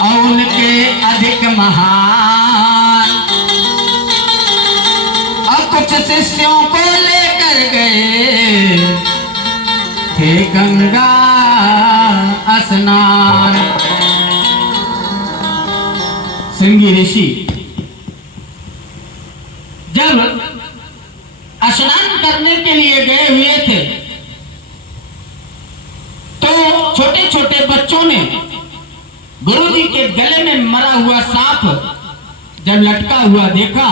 और उनके अधिक महान और कुछ शिष्यों को लेकर गए थे गंगा स्नान। श्रृंगी ऋषि जब स्नान करने के लिए गए हुए थे तो छोटे छोटे बच्चों ने गुरुजी के गले में मरा हुआ सांप जब लटका हुआ देखा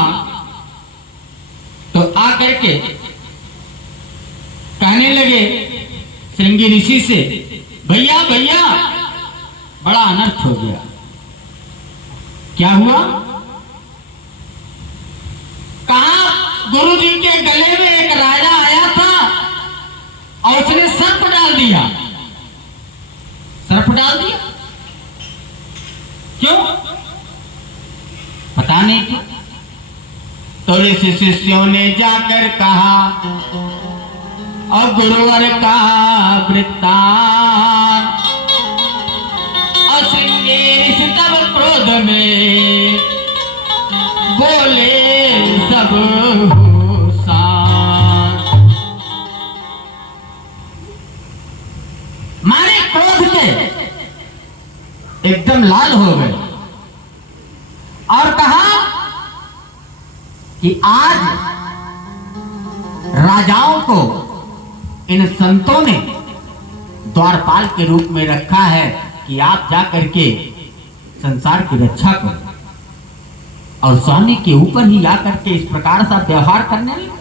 तो आकर के कहने लगे श्रृंगी ऋषि से, भैया भैया बड़ा अनर्थ हो गया। क्या हुआ? कहा गुरुजी के गले में एक राजा आया था और उसने सर्प डाल दिया। सर्प डाल दिया? क्यों? पता नहीं क्यों। तो ऋषि शिष्यों ने जाकर कहा और गुरुवर का वृत्तांत और श्रृंगी ऋषि तब क्रोध में बोले सब शांत। मारे क्रोध के एकदम लाल हो गए और कहा कि आज राजाओं को इन संतों ने द्वारपाल के रूप में रखा है कि आप जाकर के संसार की रक्षा करो, और स्वामी के ऊपर ही आकर के इस प्रकार सा व्यवहार करने लगे।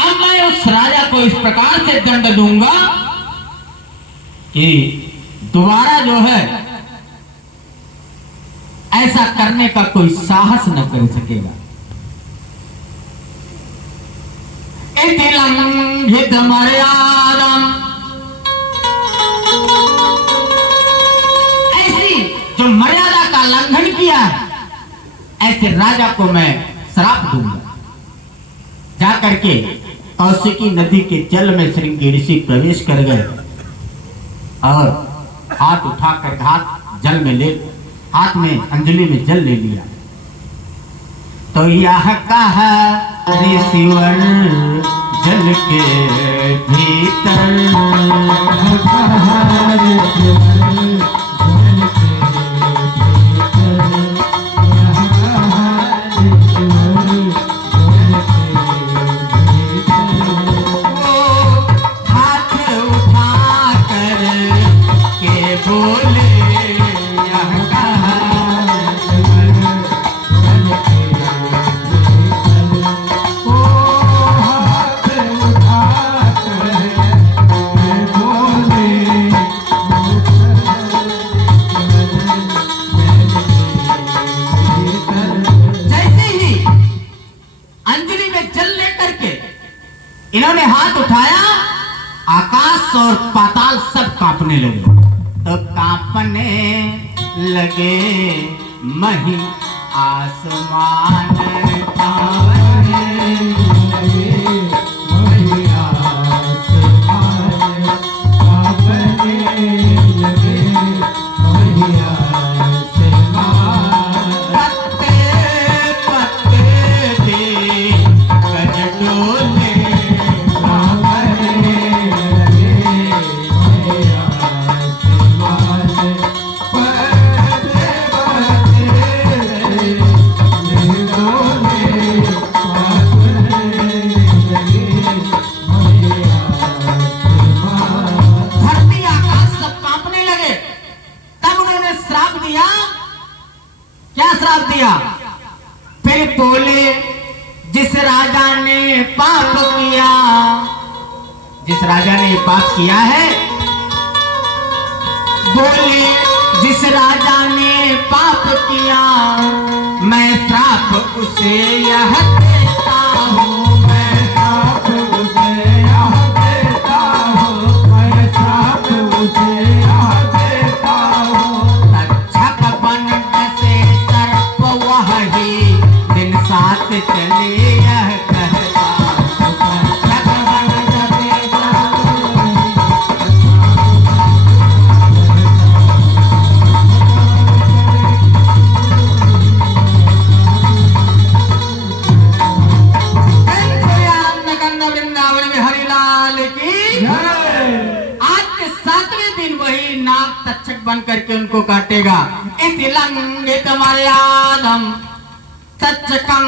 अब मैं उस राजा को इस प्रकार से दंड दूंगा कि दोबारा जो है ऐसा करने का कोई साहस न कर सकेगा। इति लंघित मर्यादम, ऐसी जो मर्यादा का लंघन किया ऐसे राजा को मैं श्राप दूंगा। जाकर के कौशिकी नदी के जल में श्रृंगी ऋषि प्रवेश कर गए और हाथ उठाकर हाथ में अंजलि में जल ले लिया। तो यह कहा ऋषिवर जल के भीतर हाथ उठा कर के बोले इन्होंने हाथ उठाया, आकाश और पाताल सब कांपने लगे। तो कांपने लगे मही आसमान, फिर बोले जिस राजा ने पाप किया, जिस राजा ने पाप किया है, बोले जिस राजा ने पाप किया मैं श्राप उसे यह देता हूँ, मैं श्राप उसे यह देता हूँ, मैं श्राप उसे यह देता हूँ। तक्षक बन से सर्प वही दिन साथ चले यह कहता, तक्षक बन से तक्षक बन करके उनको काटेगा। इति लंघित मर्यादम तक्षकं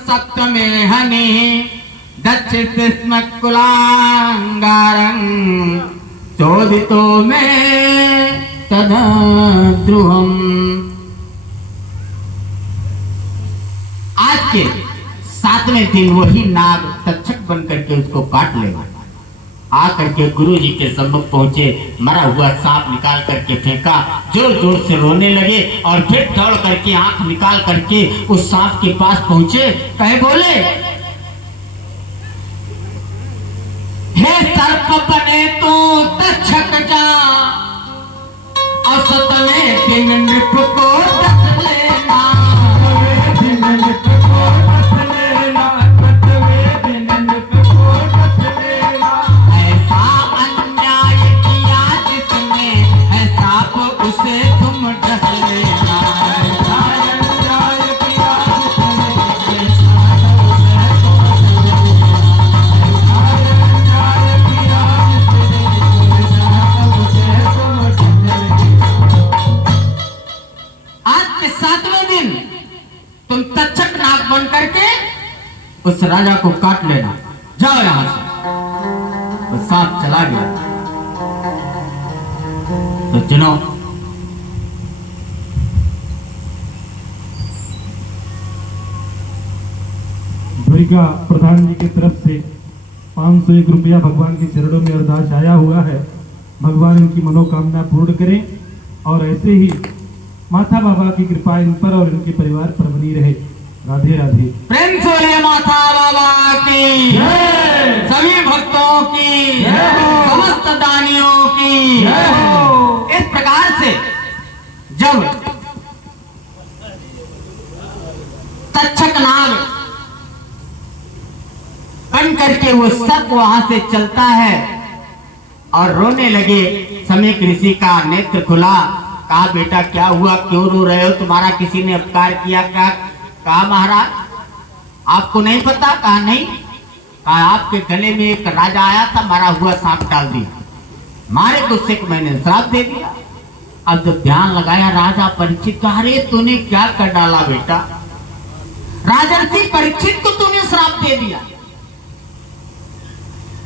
सप्तमे हनि दक्षित स्म कुलांगारं चोदितो में तद्रुहम। आज के 7वें दिन वही नाग तक्षक बन करके उसको काट लेगा। आकर के गुरु जी के सम्मुख पहुंचे, मरा हुआ सांप निकाल करके फेंका, जोर जोर से रोने लगे और फिर दौड़ करके आंख निकाल करके उस सांप के पास पहुंचे। कहे बोले, हे सर्प बने तो तक्षक जा, औसत में दिन नृप को दस लेना। उस राजा को काट लेना, जाओ यहां से। तो सांप चला गया। तो चुनो द्वारिका प्रधान जी की तरफ से 501 रुपया भगवान के चरणों में अरदास आया हुआ है। भगवान इनकी मनोकामना पूर्ण करें और ऐसे ही माता बाबा की कृपा इन पर और इनके परिवार पर बनी रहे। राधे राधे। प्रेम से बोलिए माता बाबा की जय, सभी भक्तों की जय, समस्त दानियों की जय। इस प्रकार से जब तक्षक नाग बन करके वो सर्प वहां से चलता है और रोने लगे, समय ऋषि का नेत्र खुला। कहा बेटा क्या हुआ, क्यों रो रहे हो, तुम्हारा किसी ने अपकार किया क्या? कहा महाराज आपको नहीं पता? कहा नहीं। कहा आपके गले में एक राजा आया था, मारा हुआ सांप डाल दिया, मारे तो सिख मैंने श्राप दे दिया। अब जब ध्यान लगाया राजा परीक्षित, अरे तूने क्या कर डाला बेटा? राजर्षि परीक्षित को तूने श्राप दे दिया।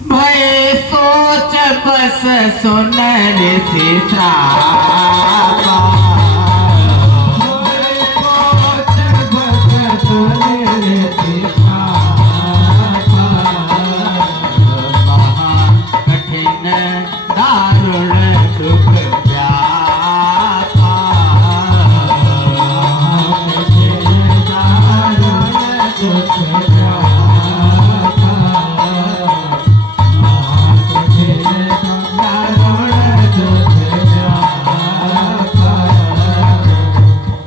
भय सोच बस सुन ऋषि श्राप, कठिन दारुण दुख व्यापा,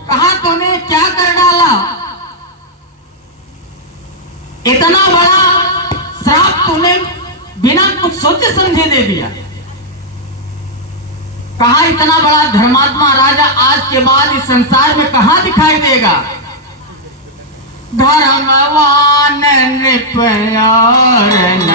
कहा तूने क्या कर डाला? इतना बड़ा श्राप तूने बिना कुछ सोचे समझे दे दिया। कहा इतना बड़ा धर्मात्मा राजा आज के बाद इस संसार में कहां दिखाई देगा? धर्मवान नृप और न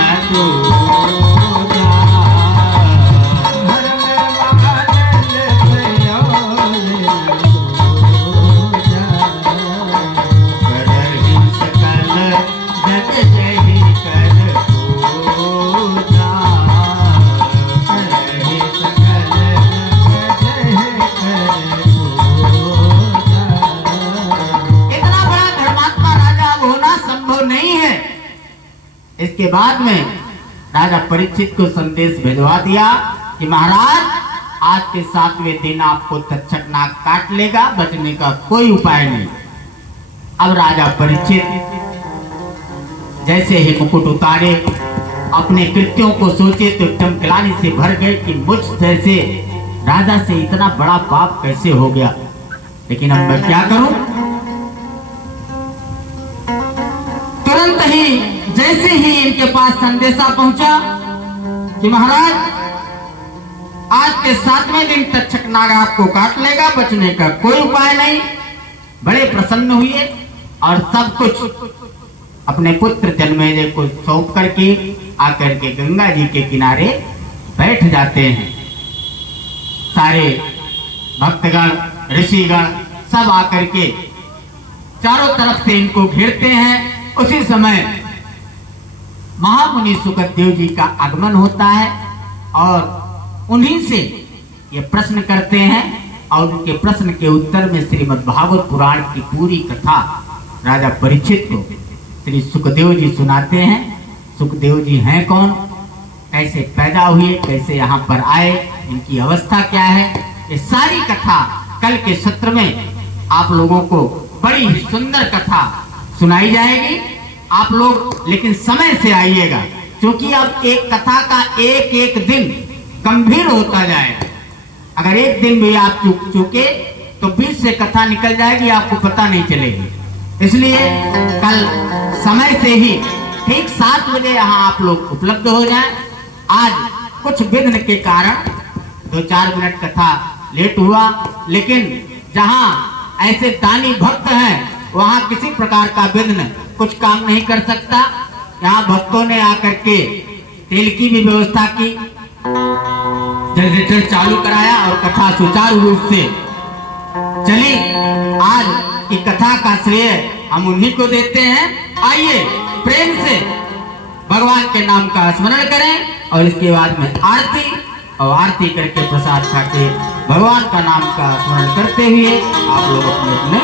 इसके बाद में राजा परीक्षित को संदेश भिजवा दिया कि महाराज आज के 7वें दिन आपको तक्षक नाग काट लेगा, बचने का कोई उपाय नहीं। अब राजा परीक्षित जैसे ही मुकुट उतारे, अपने कृत्यों को सोचे तो एकदम ग्लानि से भर गए कि मुझ जैसे राजा से इतना बड़ा पाप कैसे हो गया। लेकिन अब मैं क्या करूं? तुरंत ही जैसे ही इनके पास संदेशा पहुंचा कि महाराज आज के 7वें दिन तक्षक नाग आपको काट लेगा, बचने का कोई उपाय नहीं, बड़े प्रसन्न हुए और सब कुछ अपने पुत्र जन्मेजय को सौंप करके आकर के गंगा जी के किनारे बैठ जाते हैं। सारे भक्तगण ऋषिगण सब आकर के चारों तरफ से इनको घेरते हैं। उसी समय महामुनि सुखदेव जी का आगमन होता है और उन्हीं से ये प्रश्न करते हैं और उनके प्रश्न के उत्तर में श्रीमद् भागवत पुराण की पूरी कथा राजा परीक्षित को श्री सुखदेव जी सुनाते हैं। सुखदेव जी हैं कौन, कैसे पैदा हुए, कैसे यहाँ पर आए, इनकी अवस्था क्या है, ये सारी कथा कल के सत्र में आप लोगों को बड़ी ही सुंदर कथा सुनाई जाएगी। आप लोग लेकिन समय से आइएगा, क्योंकि अब एक कथा का एक एक दिन गंभीर होता जाएगा। अगर एक दिन भी आप चूके तो बीच से कथा निकल जाएगी, आपको पता नहीं चलेगी। इसलिए कल समय से ही ठीक 7 बजे यहाँ आप लोग उपलब्ध हो जाएं। आज कुछ विघ्न के कारण 2-4 मिनट कथा लेट हुआ, लेकिन जहाँ ऐसे दानी भक्त हैं वहाँ किसी प्रकार का विघ्न कुछ काम नहीं कर सकता। यहाँ भक्तों ने आकर के तेल की भी व्यवस्था की, जनरेटर चालू कराया और कथा सुचारू रूप से चली। आज की कथा का श्रेय हम उन्हीं को देते हैं। आइए प्रेम से भगवान के नाम का स्मरण करें और इसके बाद में आरती, और आरती करके प्रसाद खा के भगवान का नाम का स्मरण करते हुए आप लोग अपने